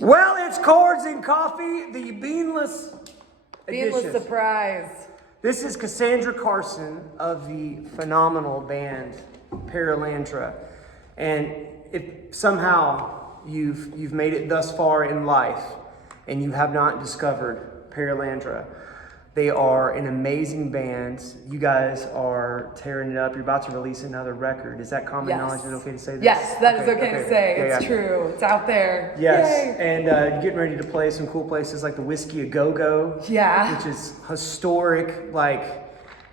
Well, it's Chords and Coffee, the beanless edition. Surprise. This is Casandra Carson of the phenomenal band Palen. And if somehow you've made it thus far in life and you have not discovered Palen, they are an amazing band. You guys are tearing it up. You're about to release another record. Is that common knowledge? Is it okay to say this? Yes, that is okay to say. It's true. It's out there. Yes, Yay. and getting ready to play some cool places like the Whiskey A Go-Go. Yeah. Which is historic, like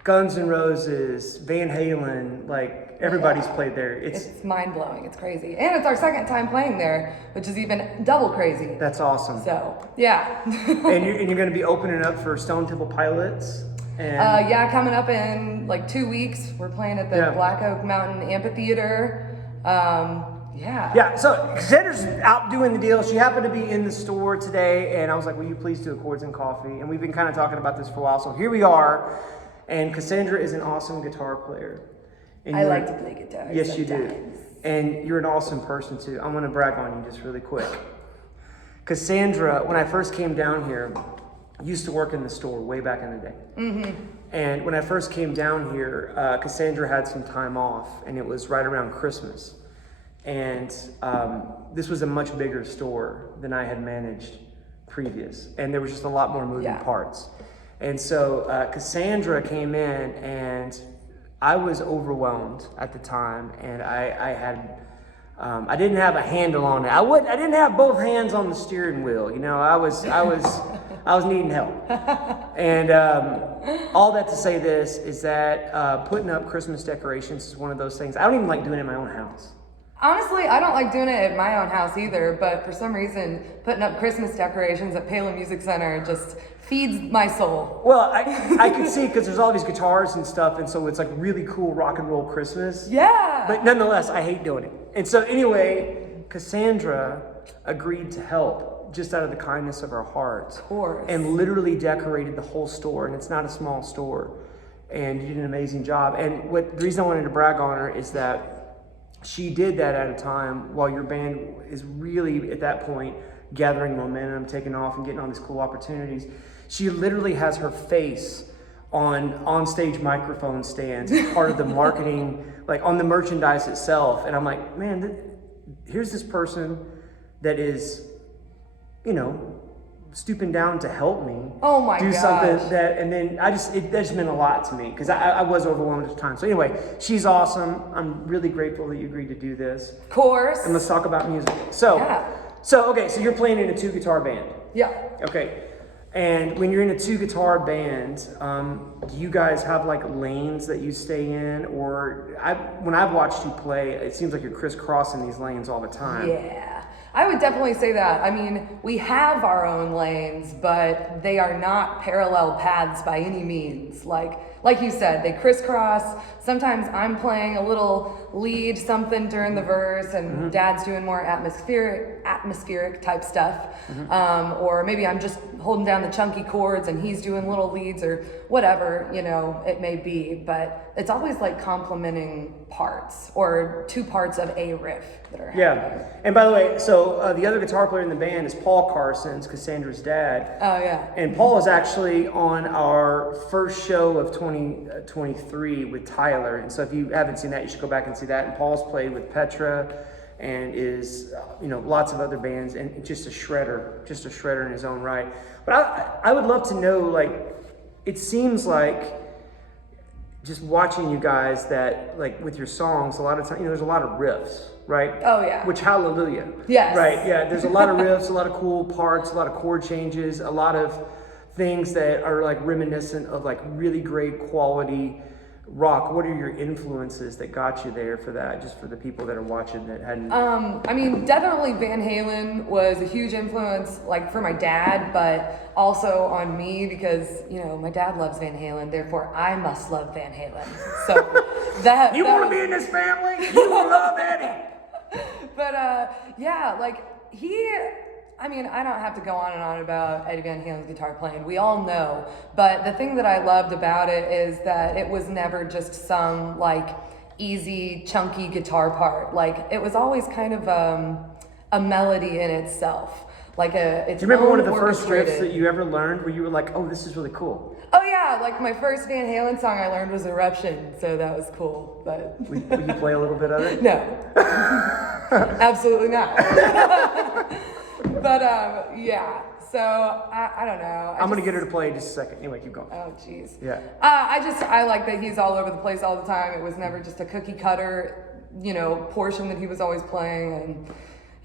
Guns N' Roses, Van Halen, like everybody's played there. It's mind-blowing. It's crazy. And it's our second time playing there, which is even double crazy. That's awesome. So, yeah. and you're going to be opening up for Stone Temple Pilots. And coming up in like 2 weeks. We're playing at the Black Oak Mountain Amphitheater. Yeah, so Casandra's out doing the deal. She happened to be in the store today, and I was like, will you please do a Chords and Coffee? And we've been kind of talking about this for a while, so here we are. And Casandra is an awesome guitar player. And I like to play guitar. Yes, you do. And you're an awesome person, too. I'm going to brag on you just really quick. Casandra, when I first came down here, used to work in the store way back in the day. Mm-hmm. And when I first came down here, Casandra had some time off, and it was right around Christmas. And this was a much bigger store than I had managed previous. And there was just a lot more moving parts. And so Casandra came in, and I was overwhelmed at the time, and I didn't have a handle on it. I didn't have both hands on the steering wheel. You know, I was needing help. And all that to say this is that putting up Christmas decorations is one of those things. I don't even like doing it in my own house. Honestly, I don't like doing it at my own house either, but for some reason, putting up Christmas decorations at Palen Music Center just feeds my soul. Well, I can see because there's all these guitars and stuff, and so it's like really cool rock and roll Christmas. Yeah. But nonetheless, I hate doing it. And so anyway, Casandra agreed to help just out of the kindness of her heart. Of course. And literally decorated the whole store, and it's not a small store. And you did an amazing job. And the reason I wanted to brag on her is that she did that at a time while your band is really, at that point, gathering momentum, taking off and getting all these cool opportunities. She literally has her face on stage microphone stands as part of the marketing, like on the merchandise itself. And I'm like, man, here's this person that is, you know, stooping down to help me do something that, and then that just meant a lot to me because I was overwhelmed at the time. So anyway, she's awesome. I'm really grateful that you agreed to do this. Of course. And let's talk about music. So you're playing in a 2-guitar band. Yeah. Okay. And when you're in a 2-guitar band, do you guys have like lanes that you stay in? Or when I've watched you play, it seems like you're crisscrossing these lanes all the time. Yeah. I would definitely say that. I mean, we have our own lanes, but they are not parallel paths by any means. Like you said, they crisscross. Sometimes I'm playing a little lead something during the verse, and Dad's doing more atmospheric type stuff. Or maybe I'm just holding down the chunky chords and he's doing little leads or whatever, you know, it may be. But it's always like complementing parts or two parts of a riff that are happening. And by the way, so the other guitar player in the band is Paul Carson, Casandra's dad. Oh, yeah. And Paul is actually on our first show of 2023 with Tyler. And so if you haven't seen that, you should go back and see that. And Paul's played with Petra and is, lots of other bands, and just a shredder in his own right. But I would love to know, like, it seems like just watching you guys that, like, with your songs, a lot of times, there's a lot of riffs, right? Oh, yeah. Which, hallelujah. Yes. Right, yeah. There's a lot of riffs, a lot of cool parts, a lot of chord changes, a lot of things that are, like, reminiscent of, like, really great quality rock. What are your influences that got you there for that, just for the people that are watching that hadn't... I mean, definitely Van Halen was a huge influence, like, for my dad, but also on me because, my dad loves Van Halen, therefore I must love Van Halen. So that... You want to be in this family? You will love Eddie! But, I don't have to go on and on about Eddie Van Halen's guitar playing. We all know. But the thing that I loved about it is that it was never just some, like, easy, chunky guitar part. Like, it was always kind of a melody in itself. like its Do you remember own one of the first riffs orchestrated- that you ever learned where you were like, oh, this is really cool? Oh yeah, like my first Van Halen song I learned was Eruption, so that was cool. But Will you play a little bit of it? no, absolutely not. But yeah. So I don't know. I'm gonna get her to play in just a second. Anyway, keep going. Oh jeez. Yeah. I like that he's all over the place all the time. It was never just a cookie cutter, portion that he was always playing. And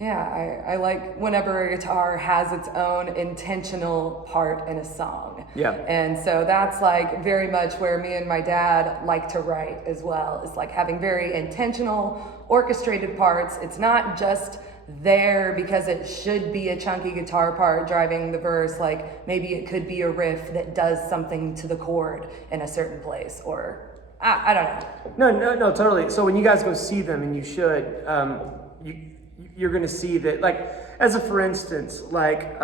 yeah, I like whenever a guitar has its own intentional part in a song. Yeah. And so that's like very much where me and my dad like to write as well. It's like having very intentional, orchestrated parts. It's not just there because it should be a chunky guitar part driving the verse. Like maybe it could be a riff that does something to the chord in a certain place, or I don't know. No, totally. So when you guys go see them, and you should, you're going to see that, like, as a for instance, like,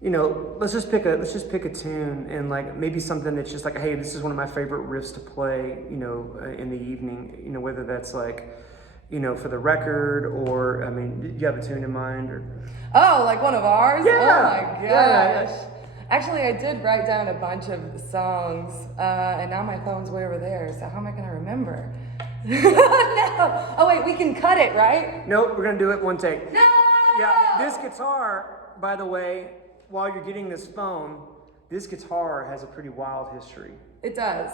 let's just pick a tune, and like maybe something that's just like, hey, this is one of my favorite riffs to play, in the evening, whether that's like, for the record, or, I mean, do you have a tune in mind, or? Oh, like one of ours? Yeah. Oh my gosh. Yeah. Actually, I did write down a bunch of songs, and now my phone's way over there, so how am I going to remember? No! Oh wait, we can cut it, right? Nope, we're gonna do it one take. No! Yeah, this guitar, by the way, while you're getting this phone, this guitar has a pretty wild history. It does.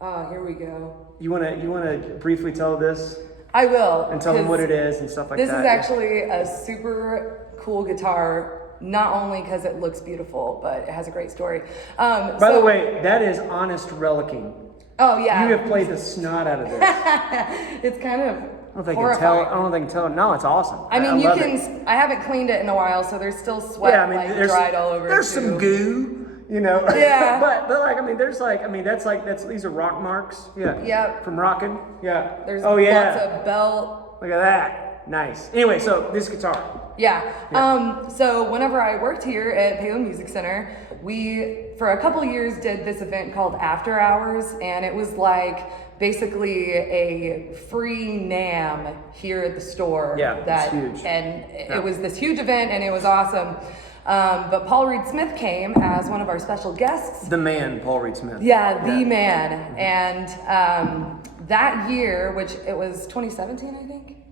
Oh, here we go. You wanna briefly tell this? I will. And tell them what it is and stuff like that. This is actually a super cool guitar, not only because it looks beautiful, but it has a great story. By the way, that is honest relicking. Oh yeah. You have played the snot out of this. It's kind of I don't think horrifying. I don't think can tell. No, it's awesome. I mean, love it. I haven't cleaned it in a while, so there's still sweat dried all over it. There's some goo, Yeah. but like, I mean, these are rock marks. Yeah. Yep. From rocking. Yeah. There's yeah. lots of belt. Look at that. Nice. Anyway, so this guitar. Yeah. So whenever I worked here at Palen Music Center, we, for a couple years, did this event called After Hours, and it was like basically a free NAMM here at the store. Yeah, it's huge. And it was this huge event, and it was awesome. But Paul Reed Smith came as one of our special guests. The man, Paul Reed Smith. Yeah, the man. And that year, which it was 2017, I think.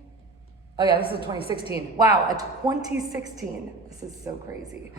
Oh yeah, this is 2016. Wow, a 2016. This is so crazy.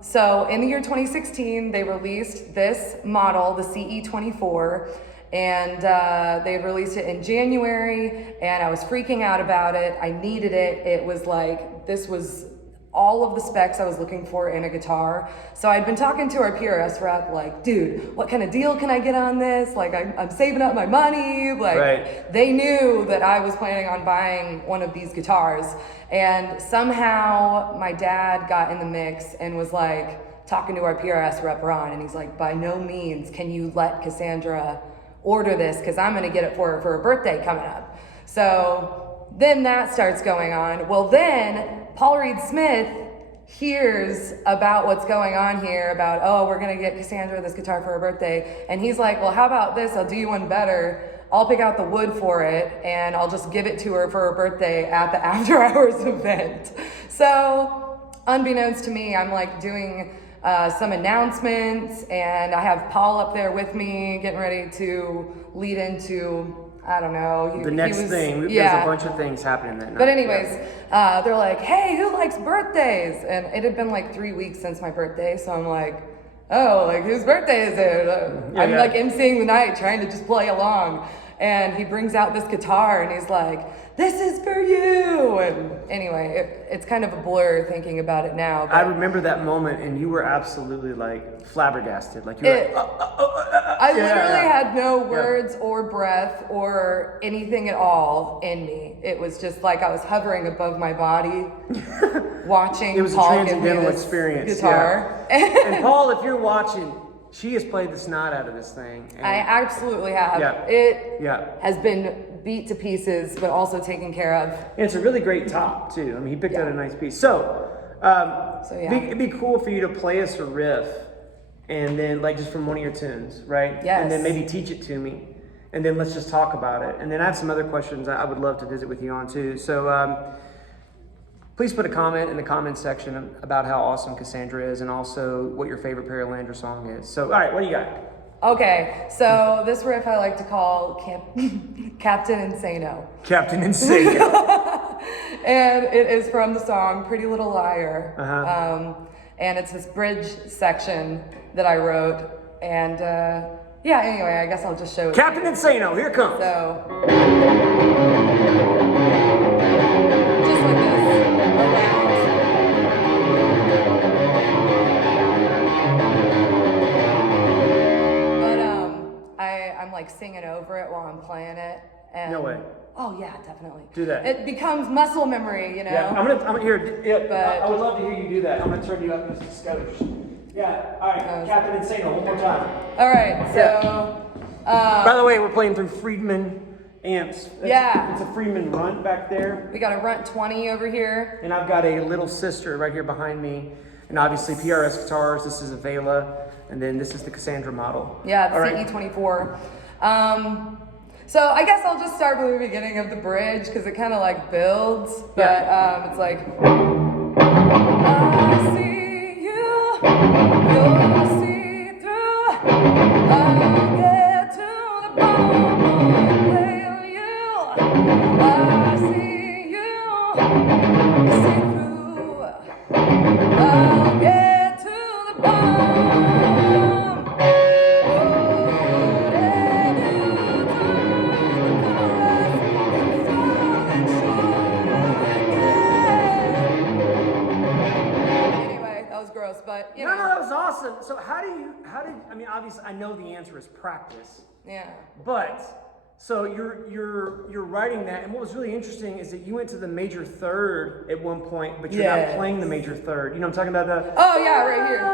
So in the year 2016, they released this model, the CE24, and they released it in January, and I was freaking out about it. I needed it. It was like, this was all of the specs I was looking for in a guitar. So I'd been talking to our PRS rep, like, dude, what kind of deal can I get on this? Like, I'm saving up my money. Like, right. They knew that I was planning on buying one of these guitars. And somehow my dad got in the mix and was like, talking to our PRS rep, Ron, and he's like, by no means can you let Casandra order this, because I'm going to get it for her for her birthday coming up. So then that starts going on. Well, then Paul Reed Smith hears about what's going on here, about, oh, we're going to get Casandra this guitar for her birthday. And he's like, well, how about this? I'll do you one better. I'll pick out the wood for it, and I'll just give it to her for her birthday at the After Hours event. So unbeknownst to me, I'm like doing some announcements, and I have Paul up there with me getting ready to lead into, I don't know. The next thing. There's a bunch of things happening that night. But anyways, they're like, hey, who likes birthdays? And it had been like 3 weeks since my birthday, so I'm like, oh, like, whose birthday is it? I'm like emceeing the night, trying to just play along. And he brings out this guitar, and he's like, this is for you. And anyway, it's kind of a blur thinking about it now. But I remember that moment, and you were absolutely like flabbergasted. Like, you were I literally had no words or breath or anything at all in me. It was just like I was hovering above my body, watching It was Paul a give me transcendental this experience. guitar. Yeah. And Paul, if you're watching, she has played the snot out of this thing. And I absolutely have. Yeah. It Yeah. has been beat to pieces, but also taken care of. And it's a really great top, too. I mean, he picked out a nice piece. So, it'd be cool for you to play us a riff, and then, like, just from one of your tunes, right? Yes. And then maybe teach it to me, and then let's just talk about it. And then I have some other questions I would love to visit with you on, too. So, please put a comment in the comment section about how awesome Casandra is and also what your favorite Paralandra song is. So, all right, what do you got? Okay, so this riff I like to call Captain Insano. Captain Insano. And it is from the song Pretty Little Liar. Uh-huh. And it's this bridge section that I wrote. And yeah, anyway, I guess I'll just show it. Captain Insano, here it comes. So, just like this. I'm like singing over it while I'm playing it. And No way. Oh yeah, definitely. Do that. It becomes muscle memory, you know. Yeah, I'm gonna here. Yeah, But- I would love to hear you do that. I'm gonna turn you up just a skosh. Yeah. All right, Captain Insano, one more time. All right, so. By the way, we're playing through Friedman amps. Yeah. It's a Friedman runt back there, We got a Runt 20 over here. and I've got a little sister right here behind me, and obviously PRS guitars. This is a Vela, and then this is the Casandra model. Yeah, All it's right. the E24. So I guess I'll just start from the beginning of the bridge because it kind of like builds, but Yeah. it's like, I see you, you'll see through, I'll get to the bottom of you, I see you see through, I'll get to the bottom. Gross, but you know. No, that was awesome. So I mean, obviously, I know the answer is practice. Yeah. But so you're writing that, and what was really interesting is that you went to the major third at one point, but you're not playing the major third. You know what I'm talking about? Oh yeah, right here.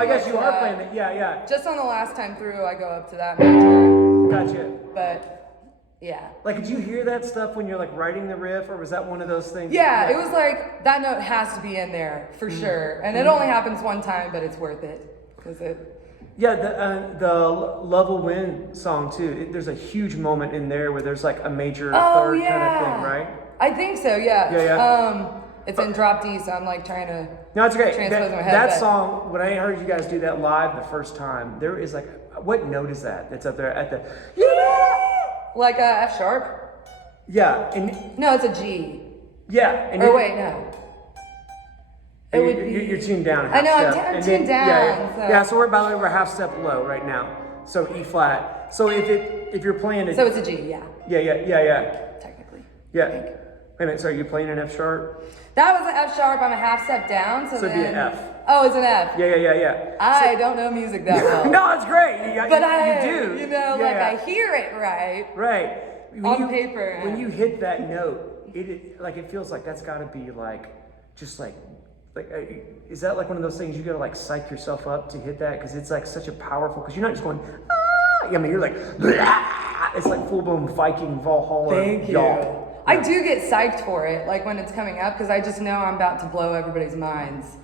I guess you are playing it. Yeah. Just on the last time through, I go up to that major. Gotcha. But yeah. Like, did you hear that stuff when you're like writing the riff, or was that one of those things? Yeah, it was like that note has to be in there for sure, and it only happens one time, but it's worth it because it. Yeah, the Love Will Win song too. There's a huge moment in there where there's like a major third kind of thing, right? I think so. Yeah. Yeah. It's in drop D, so I'm like trying to. No, it's great. Transpose in my head, That but- song, when I heard you guys do that live the first time, there is like, what note is that? That's up there at the. Like a F sharp. Yeah, and No, it's a G. yeah, and Or wait, no. It would be. you're tuned down. A I half know, I'm step, tuned and then- down, Yeah, so- yeah. So we're by the way, we're half step low right now. So E flat. So if you're playing it, So it's a G, yeah, yeah. technically. Wait a minute. Sorry, you playing an F sharp? That was an F sharp. I'm a half step down, so So it'd then. be an F. Oh, it's an F. Yeah. I don't know music that well. No, it's great. But you do. you know, like I hear it right. Right. On paper. When you hit that note, it feels like that's got to be like, just like, is that like one of those things you got to like psych yourself up to hit that? Because it's like such a powerful, because you're not just going, ah, I mean, you're like, blah. It's like full blown Viking Valhalla. Thank you. Y'all. I do get psyched for it, like when it's coming up, because I just know I'm about to blow everybody's minds.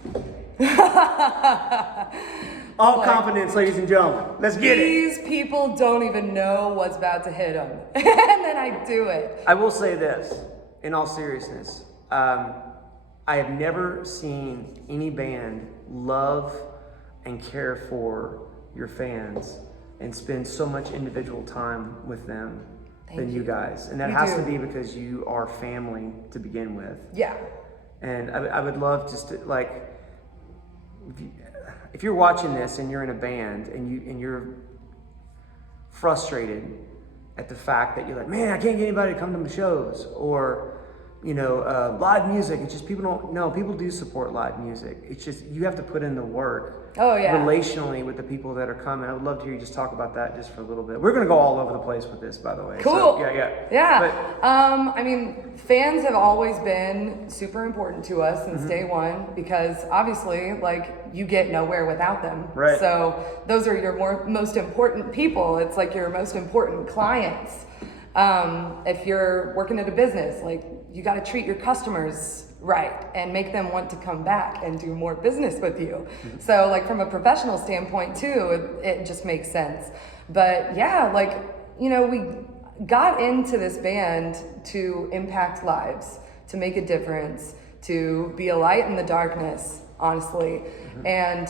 All Like, confidence, ladies and gentlemen. Let's get it. These people don't even know what's about to hit them. And then I do it. I will say this, in all seriousness. I have never seen any band love and care for your fans and spend so much individual time with them than you guys. And that You has do. to be because you are family to begin with. Yeah. And I would love just to, like, if you're watching this and you're in a band and you're frustrated at the fact that you're like, man, I can't get anybody to come to my shows, or live music. It's just people do support live music. It's just you have to put in the work. Oh, yeah. Relationally with the people that are coming. I would love to hear you just talk about that just for a little bit. We're gonna go all over the place with this, by the way. Cool. So, yeah. Yeah. I mean, fans have always been super important to us since day one because obviously, like, you get nowhere without them. Right. So those are your most important people. It's like your most important clients. If you're working at a business, like, you got to treat your customers right and make them want to come back and do more business with you. So, like, from a professional standpoint too, it just makes sense. But yeah, like, we got into this band to impact lives, to make a difference, to be a light in the darkness, honestly. And,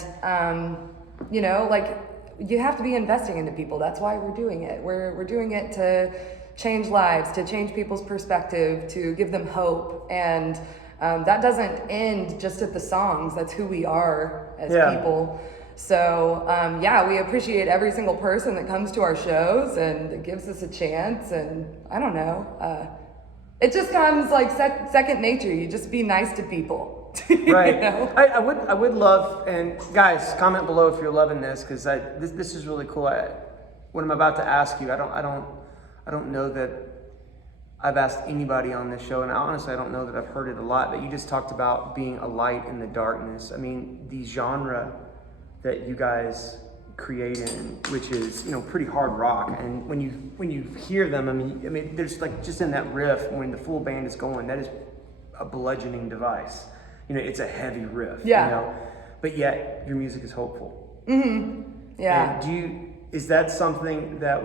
you know, like, you have to be investing into people. That's why we're doing it. We're doing it to change lives, to change people's perspective, to give them hope. And that doesn't end just at the songs. That's who we are as people. So, yeah, we appreciate every single person that comes to our shows and gives us a chance. And I don't know, it just comes like second nature. You just be nice to people. Right. You know? I would love, and guys, comment below if you're loving this, because this is really cool. What I'm about to ask you, I don't know that I've asked anybody on this show, and honestly, I don't know that I've heard it a lot. But you just talked about being a light in the darkness. I mean, the genre that you guys create in, which is, you know, pretty hard rock, and when you hear them, I mean, there's like just in that riff when the full band is going, that is a bludgeoning device. You know, it's a heavy riff. Yeah. You know, but yet your music is hopeful. Yeah. And is that something that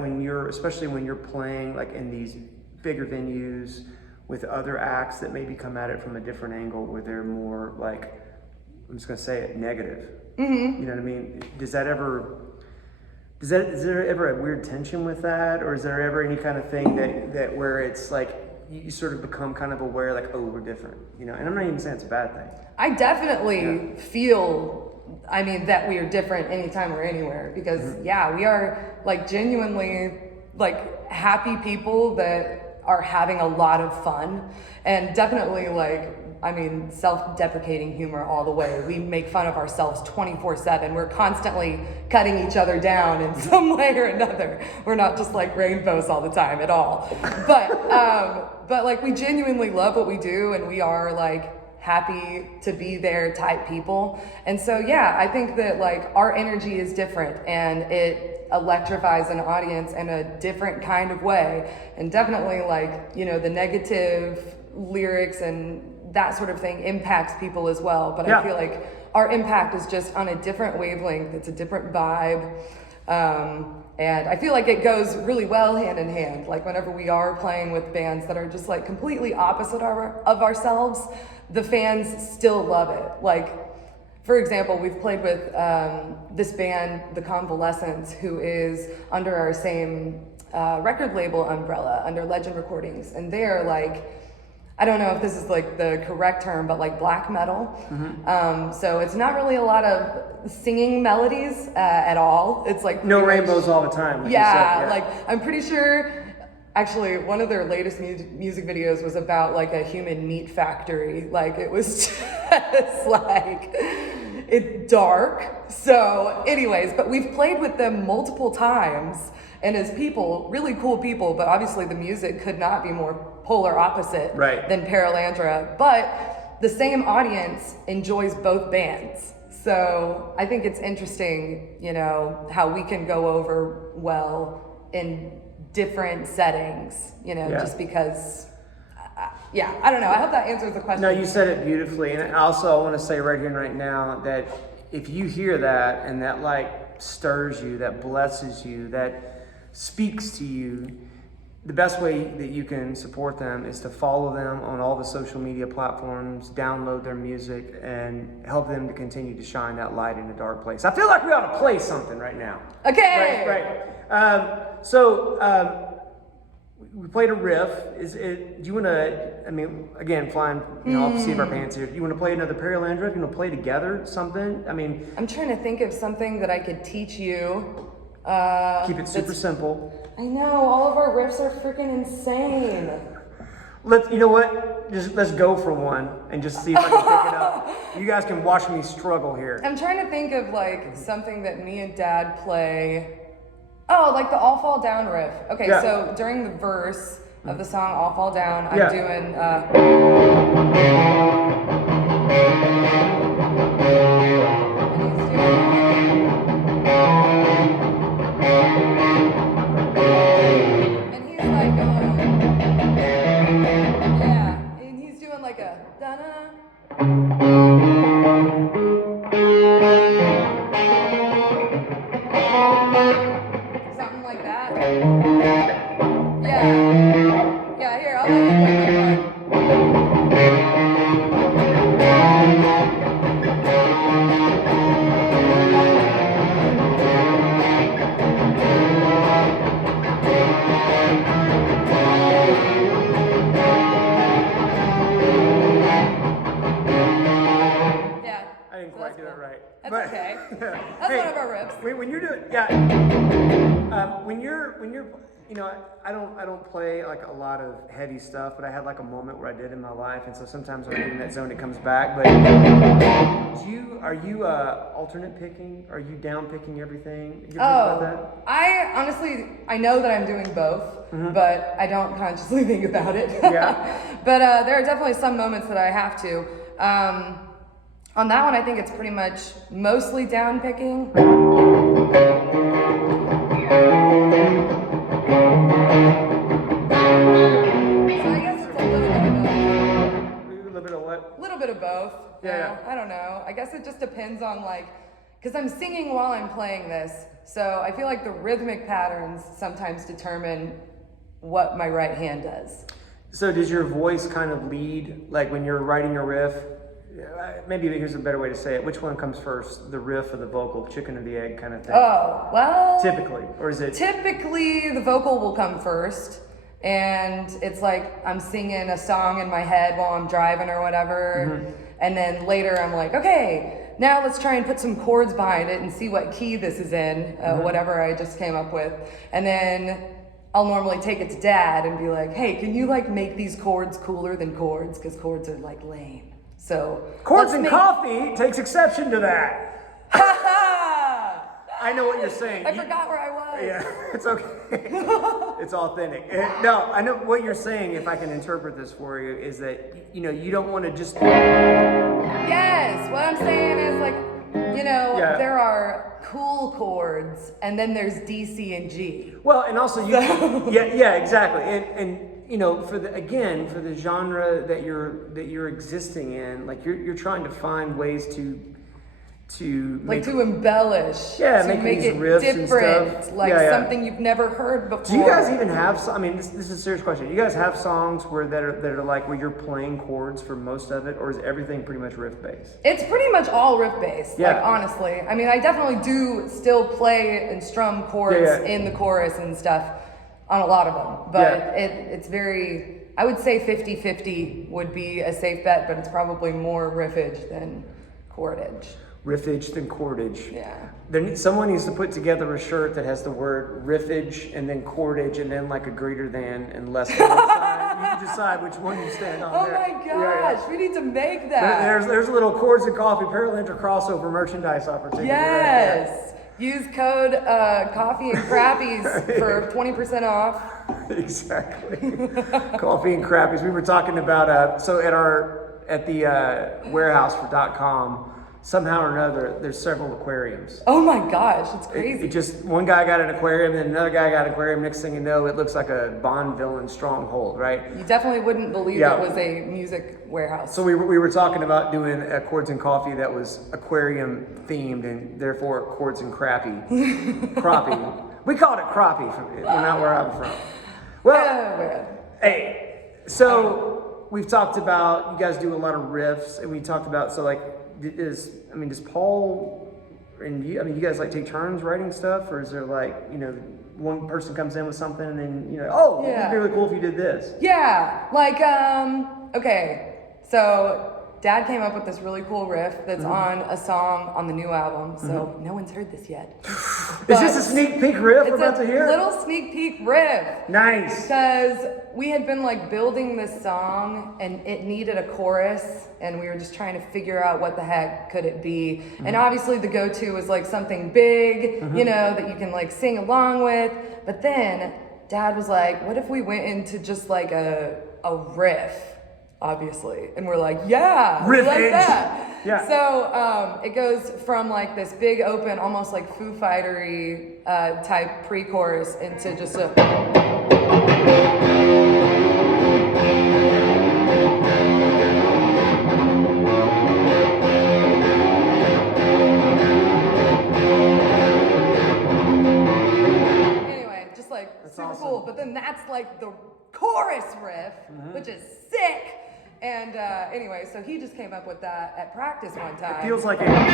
especially when you're playing like in these bigger venues with other acts that maybe come at it from a different angle, where they're more like, I'm just gonna say it, negative. You know what I mean? Is there ever a weird tension with that, or is there ever any kind of thing that where it's like you sort of become kind of aware, like, oh, we're different, you know? And I'm not even saying it's a bad thing. I definitely feel, I mean, that we are different anytime or anywhere, because yeah, we are like genuinely like happy people that are having a lot of fun, and definitely like, I mean, self-deprecating humor all the way. We make fun of ourselves 24/7. We're constantly cutting each other down in some way or another. We're not just like rainbows all the time at all. But like, we genuinely love what we do, and we are like happy to be there type people. And so, yeah, I think that like our energy is different, and it electrifies an audience in a different kind of way. And definitely like, you know, the negative lyrics and that sort of thing impacts people as well. But I feel like our impact is just on a different wavelength. It's a different vibe. And I feel like it goes really well hand in hand. Like whenever we are playing with bands that are just like completely opposite of ourselves, the fans still love it. Like, for example, we've played with this band, The Convalescents, who is under our same record label umbrella, under Legend Recordings. And they're like, I don't know if this is like the correct term, but like black metal. So it's not really a lot of singing melodies at all. It's like no rainbows all the time. Like like I'm pretty sure, actually one of their latest music videos was about like a human meat factory. Like it was just like, it's dark. So anyways, but we've played with them multiple times, and as people, really cool people, but obviously the music could not be more polar opposite than Paralandra, but the same audience enjoys both bands. So I think it's interesting, you know, how we can go over well in different settings, you know, just because, I don't know. I hope that answers the question. No, you said it beautifully. And also I want to say right here and right now that if you hear that and that like stirs you, that blesses you, that speaks to you, the best way that you can support them is to follow them on all the social media platforms, download their music, and help them to continue to shine that light in a dark place. I feel like we ought to play something right now. Okay. Right. So we played a riff. Do you want to, I mean, again, flying off the seat of our pants here, do you want to play another Paralandra? You want to play together something? I mean, I'm trying to think of something that I could teach you. Keep it super simple. I know, all of our riffs are freaking insane. You know what? Let's go for one and just see if I can pick it up. You guys can watch me struggle here. I'm trying to think of like something that me and Dad play. Oh, like the All Fall Down riff. Okay, so during the verse of the song All Fall Down, I'm doing and he's doing like a da-na. Something like that. Yeah, here, I'll let you play my part. do it right. That's But- okay. Yeah. That's one of our riffs. When you're doing, when you're, you know, I don't play like a lot of heavy stuff, but I had like a moment where I did in my life, and so sometimes when I get in that zone, it comes back. But are you alternate picking? Are you down picking everything? You ever think about that? I honestly, I know that I'm doing both, but I don't consciously think about it. Yeah. But there are definitely some moments that I have to. On that one, I think it's pretty much mostly down picking. So I guess it's a little bit of both. A little bit of what? A little bit of both. Yeah. I don't know. I guess it just depends on like, because I'm singing while I'm playing this, so I feel like the rhythmic patterns sometimes determine what my right hand does. So does your voice kind of lead, like when you're writing a riff? Maybe here's a better way to say it. Which one comes first, the riff or the vocal, chicken or the egg kind of thing? Oh, well. Typically, or is it? Typically, the vocal will come first. And it's like I'm singing a song in my head while I'm driving or whatever. And then later I'm like, okay, now let's try and put some chords behind it and see what key this is in, whatever I just came up with. And then I'll normally take it to Dad and be like, hey, can you like make these chords cooler than chords? Because chords are like lame. So Chords and Coffee takes exception to that. I know what you're saying. I forgot where I was. Yeah, it's okay. It's authentic. No, I know what you're saying, if I can interpret this for you, is that, you know, you don't want to just... Yes, what I'm saying is like, you know, there are cool chords and then there's D, C, and G. Well, and also you... yeah, exactly. And you know, for the genre that you're existing in, like you're trying to find ways to like to embellish, yeah, to make make these it riffs different, and stuff. like something you've never heard before. Do you guys even have? I mean, this is a serious question. Do you guys have songs that are like where you're playing chords for most of it, or is everything pretty much riff based? It's pretty much all riff based. Yeah. Like honestly, I mean, I definitely do still play and strum chords in the chorus and stuff on a lot of them, but it's very. I would say 50-50 would be a safe bet, but it's probably more riffage than chordage. Riffage than chordage. Yeah. Someone needs to put together a shirt that has the word riffage and then chordage and then like a greater than and less than sign. You can decide which one you stand on. Oh there. my gosh, we need to make that. There's a little Chords and Coffee Paralenter crossover merchandise opportunity. Yes. Right there. Use code coffee and crappies for 20% off. Exactly. Coffee and crappies. We were talking about so at the warehouse for .com. Somehow or another, there's several aquariums. Oh my gosh, it's crazy. It just one guy got an aquarium, and then another guy got an aquarium. Next thing you know, it looks like a Bond villain stronghold, right? You definitely wouldn't believe it was a music warehouse. So we were talking about doing a Chords and Coffee that was aquarium themed, and therefore Chords and Crappie. We called it Crappie, not where I'm from. Well, hey, so we've talked about, you guys do a lot of riffs, and we talked about, so like, does Paul and you, you guys like take turns writing stuff, or is there like, you know, one person comes in with something and then, you know, it'd be really cool if you did this. Yeah, like, okay, so Dad came up with this really cool riff that's on a song on the new album, so no one's heard this yet. Is this a sneak peek riff we're about to hear? It's a little sneak peek riff. Nice. Because we had been like building this song and it needed a chorus and we were just trying to figure out what the heck could it be. And obviously the go-to was like something big, you know, that you can like sing along with. But then Dad was like, what if we went into just like a riff? Obviously, and we're like, yeah, we like that. Yeah. So it goes from like this big open, almost like Foo Fighter-y type pre-chorus into just a. Anyway, just like super cool. But then that's like the chorus riff, which is sick. And anyway, so he just came up with that at practice one time. It feels like a that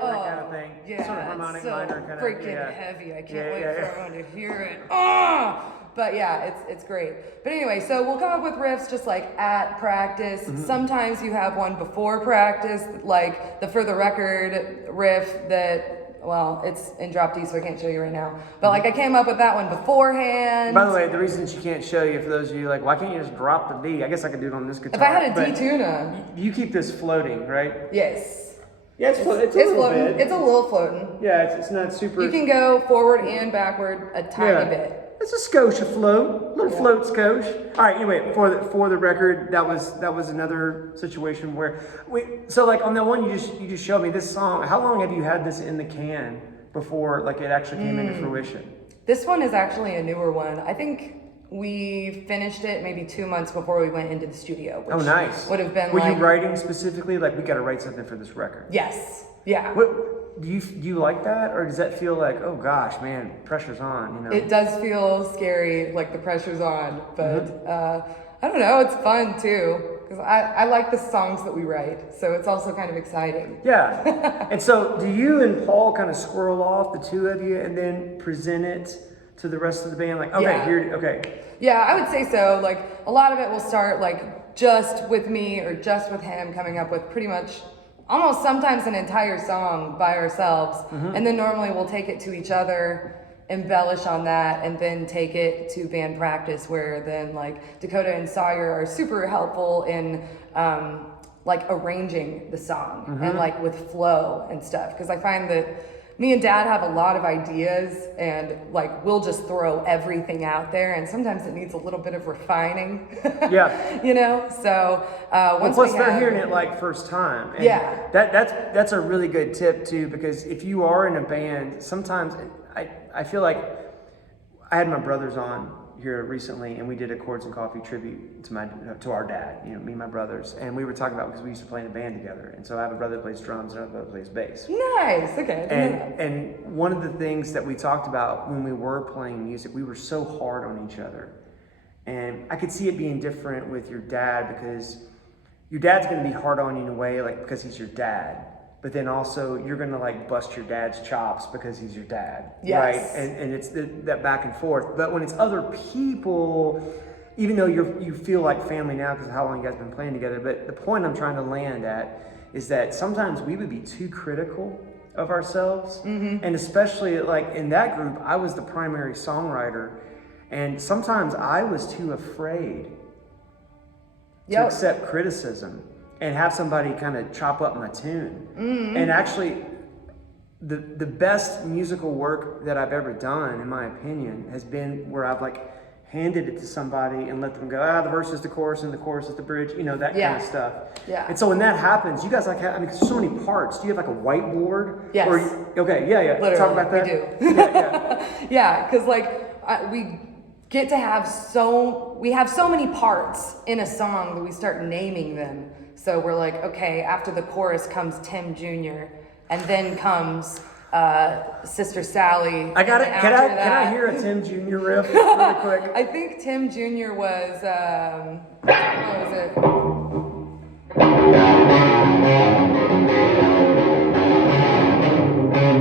kind of thing. Yeah, Sort of harmonic so minor kind of. freaking heavy. I can't wait for everyone to hear it. But yeah, it's great. But anyway, so we'll come up with riffs just like at practice. Sometimes you have one before practice, like the For the Record riff that, well, it's in drop D, so I can't show you right now. But like I came up with that one beforehand. By the way, the reason she can't show you, for those of you like, why can't you just drop the D? I guess I could do it on this guitar. If I had a D tuna. You keep this floating, right? Yes. Yeah, it's a little floating. bit. It's a little floating. Yeah, it's not super. You can go forward and backward a tiny bit. It's a Scotia float, little float Scotia. All right, anyway, for the record, that was another situation where so like on that one you just showed me this song. How long have you had this in the can before like it actually came into fruition? This one is actually a newer one. I think we finished it maybe 2 months before we went into the studio. Oh, nice. Would have been Were you writing specifically like we got to write something for this record? Yes. Yeah. What do you like that, or does that feel like, oh gosh, man, pressure's on? You know. It does feel scary, like the pressure's on, but I don't know. It's fun too because I like the songs that we write, so it's also kind of exciting. Yeah. And so, do you and Paul kind of squirrel off, the two of you, and then present it to the rest of the band? Like, okay, Yeah, I would say so. Like a lot of it will start like just with me or just with him coming up with pretty much almost sometimes an entire song by ourselves. And then normally we'll take it to each other, embellish on that, and then take it to band practice where then like Dakota and Sawyer are super helpful in like arranging the song and like with flow and stuff. Because I find that me and Dad have a lot of ideas and like we'll just throw everything out there, and sometimes it needs a little bit of refining. Yeah. You know, so plus they're hearing it like first time. And that's a really good tip too, because if you are in a band, sometimes I feel like I had my brothers on here recently, and we did a Chords and Coffee tribute to our dad, you know, me and my brothers, and we were talking about, because we used to play in a band together, and so I have a brother that plays drums and another brother that plays bass. Nice. Okay. And one of the things that we talked about when we were playing music, we were so hard on each other, and I could see it being different with your dad, because your dad's going to be hard on you in a way, like because he's your dad. But then also you're gonna like bust your dad's chops because he's your dad, right? And it's that back and forth. But when it's other people, even though you feel like family now because of how long you guys have been playing together, but the point I'm trying to land at is that sometimes we would be too critical of ourselves, and especially like in that group, I was the primary songwriter, and sometimes I was too afraid to accept criticism and have somebody kind of chop up my tune. And actually, the best musical work that I've ever done, in my opinion, has been where I've like handed it to somebody and let them go, the verse is the chorus and the chorus is the bridge, you know, that kind of stuff. Yeah. And so when that happens, you guys like have, I mean, there's so many parts. Do you have like a whiteboard? Yes. Literally, talk about that. We do. Yeah, because like we get to have we have so many parts in a song that we start naming them. So we're like, okay, after the chorus comes Tim Jr., and then comes Sister Sally. I got it. Can I hear a Tim Jr. riff really quick? I think Tim Jr. was, what was it?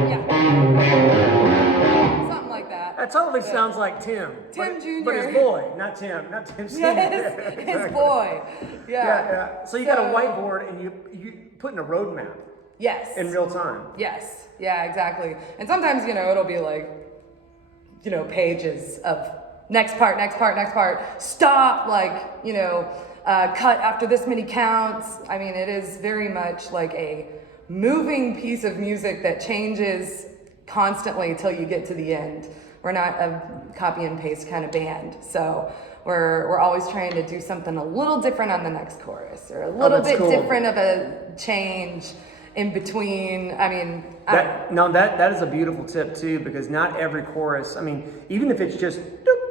Yeah. Something like that. That totally sounds like Tim. Tim Jr. But his boy, not Tim Sr. Yes, his boy. Yeah. So you got a whiteboard and you put in a roadmap. Yes. In real time. Yes. Yeah, exactly. And sometimes, you know, it'll be like, you know, pages of next part, stop, like, you know, cut after this many counts. I mean, it is very much like a moving piece of music that changes constantly until you get to the end. We're not a copy and paste kind of band. So we're always trying to do something a little different on the next chorus, or a little bit different of a change in between. I mean, that is a beautiful tip too, because not every chorus, I mean, even if it's just doop,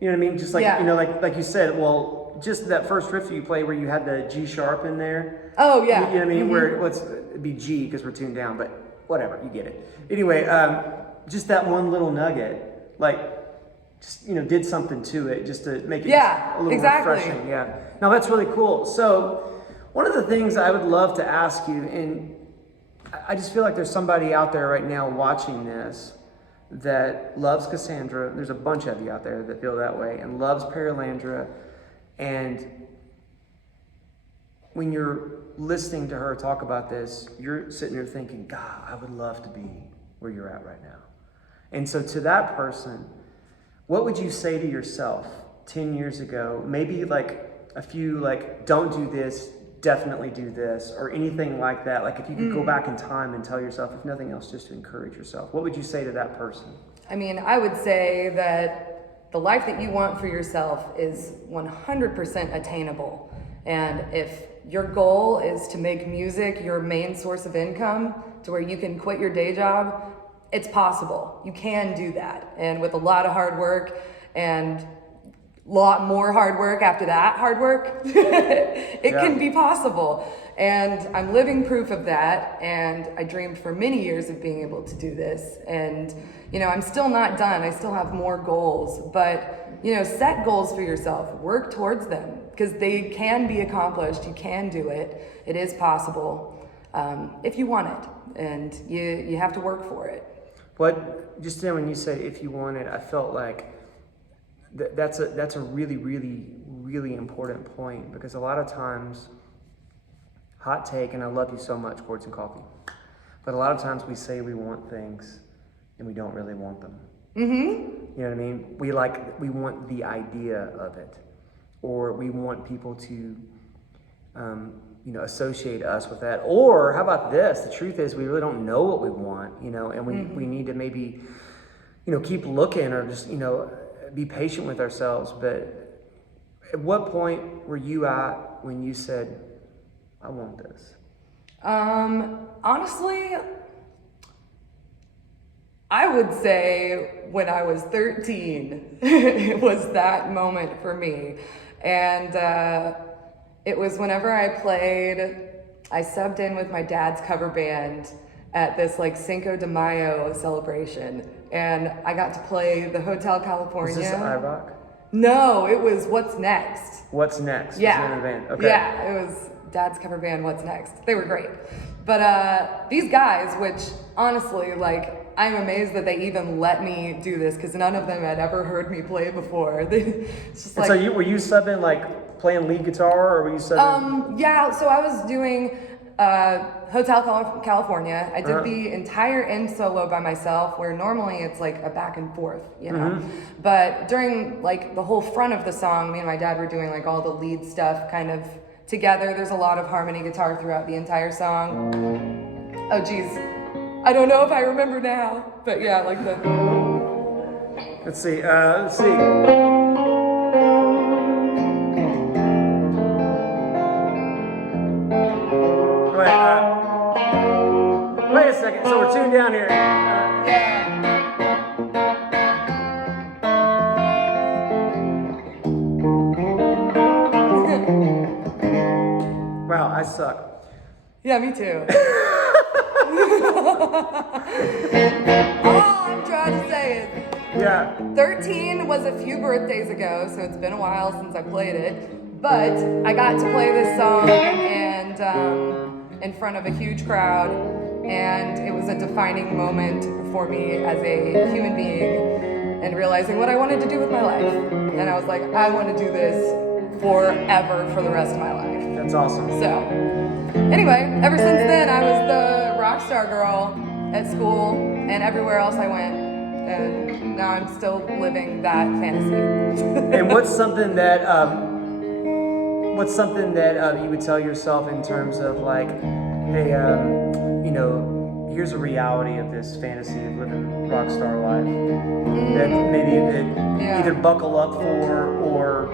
you know what I mean, just like you know, like you said, well, just that first riff you play where you had the G sharp in there. Oh yeah. You know what I mean? Where let's be G because we're tuned down, but whatever, you get it. Anyway, just that one little nugget, like just, you know, did something to it just to make it a little refreshing. Yeah. Now that's really cool. So one of the things I would love to ask you, and I just feel like there's somebody out there right now watching this that loves Casandra. There's a bunch of you out there that feel that way and loves Paralandra. And when you're listening to her talk about this, you're sitting there thinking, God, I would love to be where you're at right now. And so to that person, what would you say to yourself 10 years ago? Maybe like a few, like, don't do this, definitely do this, or anything like that. Like if you could go back in time and tell yourself, if nothing else, just to encourage yourself, what would you say to that person? I mean, I would say that the life that you want for yourself is 100% attainable. And if your goal is to make music your main source of income to where you can quit your day job, it's possible. You can do that. And with a lot of hard work and lot more hard work after that hard work, it can be possible. And I'm living proof of that. And I dreamed for many years of being able to do this. And, you know, I'm still not done. I still have more goals. But, you know, set goals for yourself. Work towards them because they can be accomplished. You can do it. It is possible if you want it. And you have to work for it. But just then when you said if you want it, I felt like that's a really, really, really important point, because a lot of times, hot take, and I love you so much, Chords and Coffee, but a lot of times we say we want things and we don't really want them. Mm-hmm. You know what I mean? We want the idea of it, or we want people to, associate us with that. Or how about this? The truth is we really don't know what we want, and we need to maybe, keep looking, or just, be patient with ourselves. But at what point were you at when you said, I want this? Honestly, I would say when I was 13, it was that moment for me. And it was whenever I subbed in with my dad's cover band at this like Cinco de Mayo celebration. And I got to play the Hotel California. Was this IROC? No, it was What's Next. What's Next? Yeah. Was the name of the band? Okay. Yeah, it was dad's cover band, What's Next. They were great. But these guys, which honestly, like, I'm amazed that they even let me do this because none of them had ever heard me play before. It's just like, so were you subbing, like playing lead guitar, or were you subbing? Yeah, so I was doing Hotel California. I did the entire end solo by myself, where normally it's like a back and forth, But during like the whole front of the song, me and my dad were doing like all the lead stuff kind of together. There's a lot of harmony guitar throughout the entire song. Oh geez, I don't know if I remember now, but yeah, like the. Let's see. Wait a second. So we're tuned down here. Wow, I suck. Yeah, me too. All I'm trying to say is, Yeah. 13 was a few birthdays ago, so it's been a while since I played it. But I got to play this song and in front of a huge crowd, and it was a defining moment for me as a human being and realizing what I wanted to do with my life. And I was like, I want to do this forever for the rest of my life. That's awesome. So, anyway, ever since then, I was the rock star girl at school and everywhere else I went. And now I'm still living that fantasy. And what's something that you would tell yourself in terms of like, hey, here's a reality of this fantasy of living rock star life that maybe either buckle up for or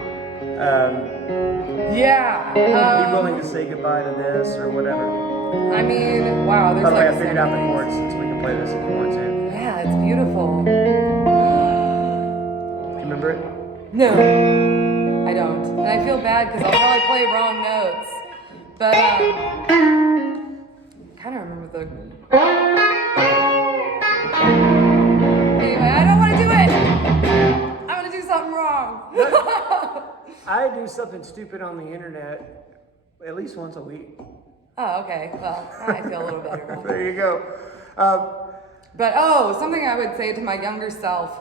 be willing to say goodbye to this or whatever. I mean, wow, there's By the way, like I figured out the chords, so we can play this if you want to. Yeah, it's beautiful. Do you remember it? No, I don't. And I feel bad because I'll probably play wrong notes. But kind of remember the. Anyway, I don't want to do it. I want to do something wrong. I do something stupid on the internet at least once a week. Oh, okay. Well, I feel a little better. There you go. But something I would say to my younger self,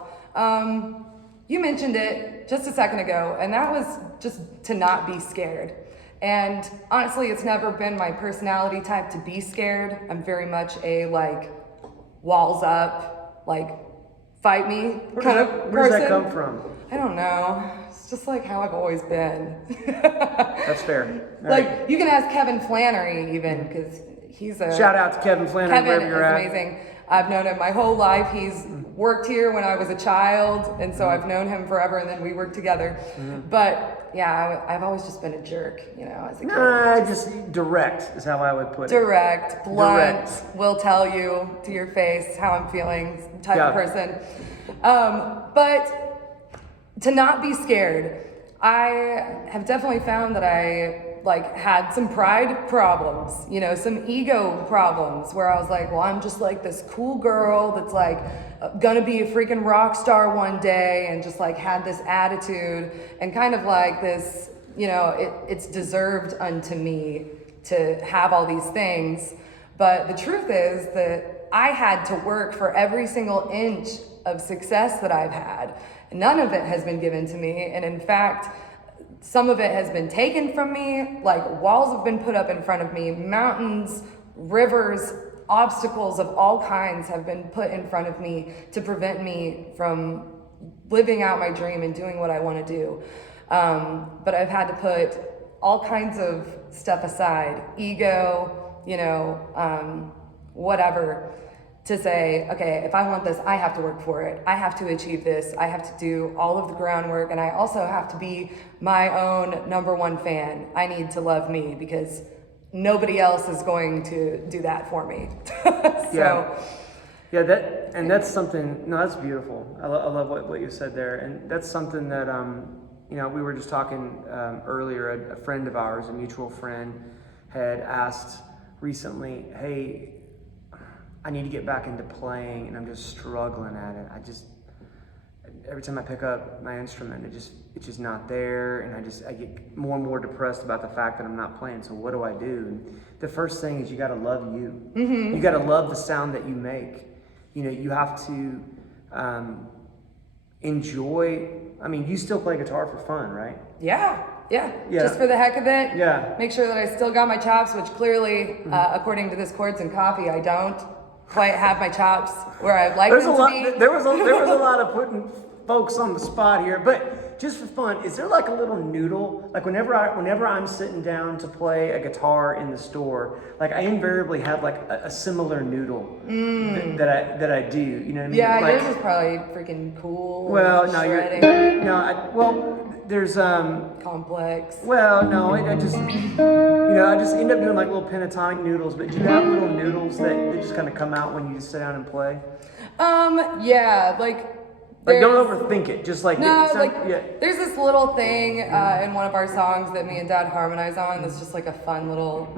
you mentioned it just a second ago, and that was just to not be scared. And honestly, it's never been my personality type to be scared. I'm very much a like walls up, like fight me kind of person. Where does that come from? I don't know. It's just like how I've always been. That's fair. All Like right. you can ask Kevin Flannery even, because he's a Shout out to Kevin Flannery, Kevin wherever is you're at. amazing. I've known him my whole life. He's worked here when I was a child, and so I've known him forever, and then we worked together. But yeah, I've always just been a jerk, as a kid. Nah, just direct is how I would put it. Direct, blunt, Direct. will tell you to your face how I'm feeling type Yeah. of person. But to not be scared, I have definitely found that I had some pride problems, some ego problems where I was like, well, I'm just like this cool girl that's like gonna be a freaking rock star one day, and just like had this attitude and kind of like this, it's deserved unto me to have all these things. But the truth is that I had to work for every single inch of success that I've had. None of it has been given to me. And in fact, some of it has been taken from me, like walls have been put up in front of me, mountains, rivers, obstacles of all kinds have been put in front of me to prevent me from living out my dream and doing what I want to do. But I've had to put all kinds of stuff aside, ego, whatever, to say, okay, if I want this, I have to work for it. I have to achieve this. I have to do all of the groundwork, and I also have to be my own #1 fan. I need to love me because nobody else is going to do that for me. Yeah, that's something. No, that's beautiful. I love what you said there, and that's something that we were just talking earlier. A friend of ours, a mutual friend, had asked recently, "Hey, I need to get back into playing, and I'm just struggling at it. Every time I pick up my instrument, it's just not there, and I get more and more depressed about the fact that I'm not playing. So what do I do?" And the first thing is you got to love you. Mm-hmm. You got to love the sound that you make. You have to enjoy. I mean, you still play guitar for fun, right? Yeah. Just for the heck of it. Yeah. Make sure that I still got my chops, which clearly, according to this Chords and Coffee, I don't quite have my chops where I'd like them to be. There was a lot of putting folks on the spot here, but just for fun, is there like a little noodle? Like whenever I'm sitting down to play a guitar in the store, like I invariably have like a similar noodle that I do. You know what I mean? Yeah, like, yours is probably freaking cool. Well, no, shredding. There's complex. Well, no, I just end up doing like little pentatonic noodles. But do you have little noodles that just kind of come out when you just sit down and play? Yeah, like don't overthink it. Just like there's this little thing in one of our songs that me and Dad harmonize on. That's just like a fun little.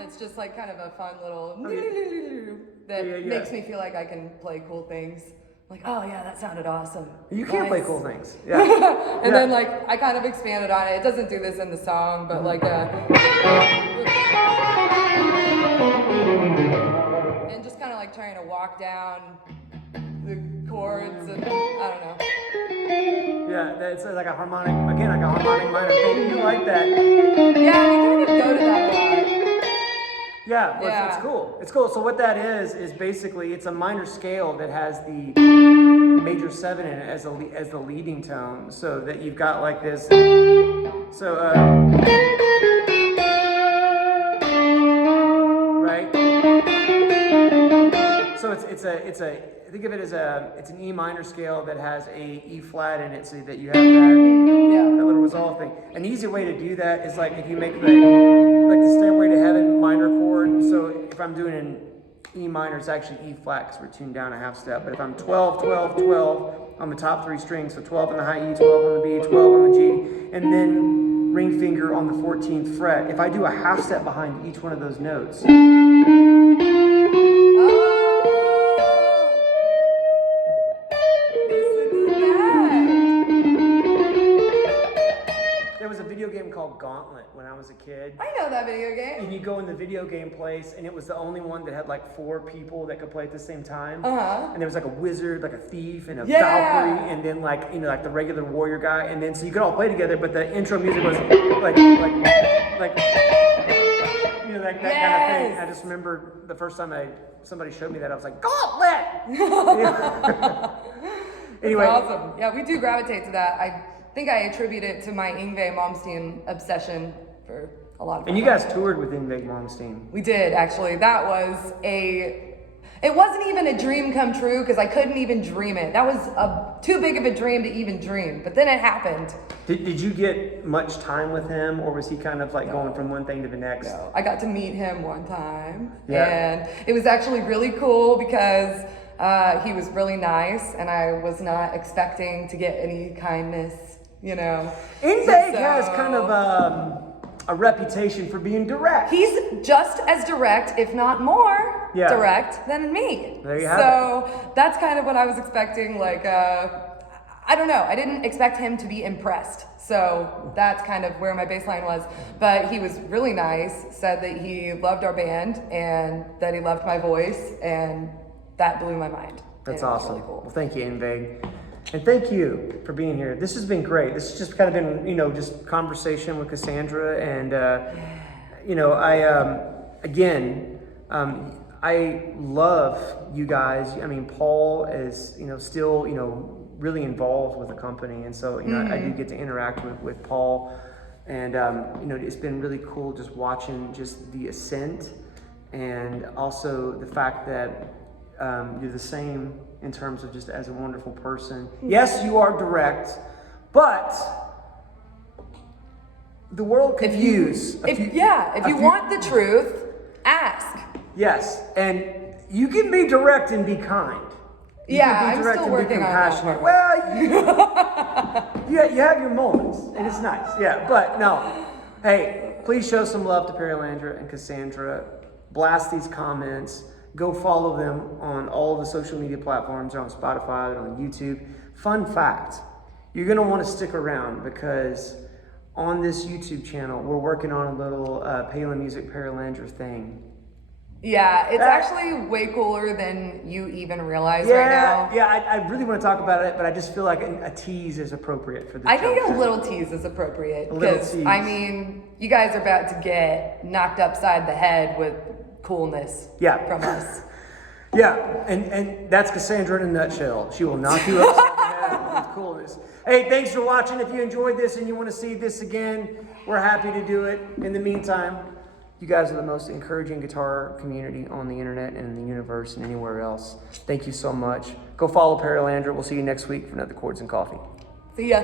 It's just like kind of a fun little that makes me feel like I can play cool things. Like, oh yeah, that sounded awesome. You can play cool things. Yeah. And then like I kind of expanded on it. It doesn't do this in the song, but like and just kind of like trying to walk down the chords and I don't know. Yeah, it's like a harmonic minor thing. You like that? Yeah, we kind of go to that a lot. Yeah, well, it's cool. It's cool. So what that is basically it's a minor scale that has the major 7 in it as the leading tone, so that you've got like this. So right. So it's a think of it as it's an E minor scale that has a E flat in it, so that you have that little resolve thing. An easy way to do that is like if you make the Stairway to Heaven minor chord. So if I'm doing an E minor, it's actually E flat because we're tuned down a half step. But if I'm 12, 12, 12 on the top 3 strings, so 12 on the high E, 12 on the B, 12 on the G, and then ring finger on the 14th fret. If I do a half step behind each one of those notes. There was a video game called Gauntlet when I was a kid. I know that video game. And you go in the video game place, and it was the only one that had like 4 people that could play at the same time. Uh-huh. And there was like a wizard, like a thief, and a Yeah. Valkyrie, and then like, you know, like the regular warrior guy. And then so you could all play together, but the intro music was like you know, like that kind of thing. Yes. I just remember the first time somebody showed me that, I was like, Gauntlet! Anyway. That's awesome. Yeah, we do gravitate to that. I think I attribute it to my Yngwie Malmsteen obsession for a lot of And you guys toured with Yngwie Malmsteen. We did, actually. That was it wasn't even a dream come true because I couldn't even dream it. That was too big of a dream to even dream. But then it happened. Did you get much time with him, or was he kind of like going from one thing to the next? No, I got to meet him one time. Yeah. And it was actually really cool because he was really nice and I was not expecting to get any kindness, you know. Yngwie has kind of a reputation for being direct. He's just as direct, if not more direct than me. There you have it. That's kind of what I was expecting. Like, I don't know. I didn't expect him to be impressed. So that's kind of where my baseline was. But he was really nice, said that he loved our band and that he loved my voice, and that blew my mind. That's And it was awesome. really cool. Well, thank you, Yngwie. And thank you for being here. This has been great. This has just kind of been, you know, just conversation with Casandra. And, you know, I love you guys. I mean, Paul is, you know, still, you know, really involved with the company. And so, you know, I do get to interact with Paul. And, you know, it's been really cool just watching just the ascent, and also the fact that you're the same in terms of just as a wonderful person. Yes, you are direct, but the world could use If you want the truth, ask. Yes, and you can be direct and be kind. You can be I'm direct still and be working on that compassionate. part. Well, you have your moments, and it's nice. Yeah, but no. Hey, please show some love to Paralandra and Casandra. Blast these comments. Go follow them on all the social media platforms. They're on Spotify, they're on YouTube. Fun fact, you're going to want to stick around because on this YouTube channel, we're working on a little Palen Music Paralandra thing. Yeah, it's actually way cooler than you even realize right now. Yeah, I really want to talk about it, but I just feel like a tease is appropriate for this. I think a little tease is appropriate. little Because, tease. I mean, you guys are about to get knocked upside the head with coolness from us. Yeah, and that's Casandra in a nutshell. She will knock you upside the head with coolness. Hey, thanks for watching. If you enjoyed this and you want to see this again, we're happy to do it. In the meantime, you guys are the most encouraging guitar community on the internet and in the universe and anywhere else. Thank you so much. Go follow Paralandra. We'll see you next week for another Chords and Coffee. See ya.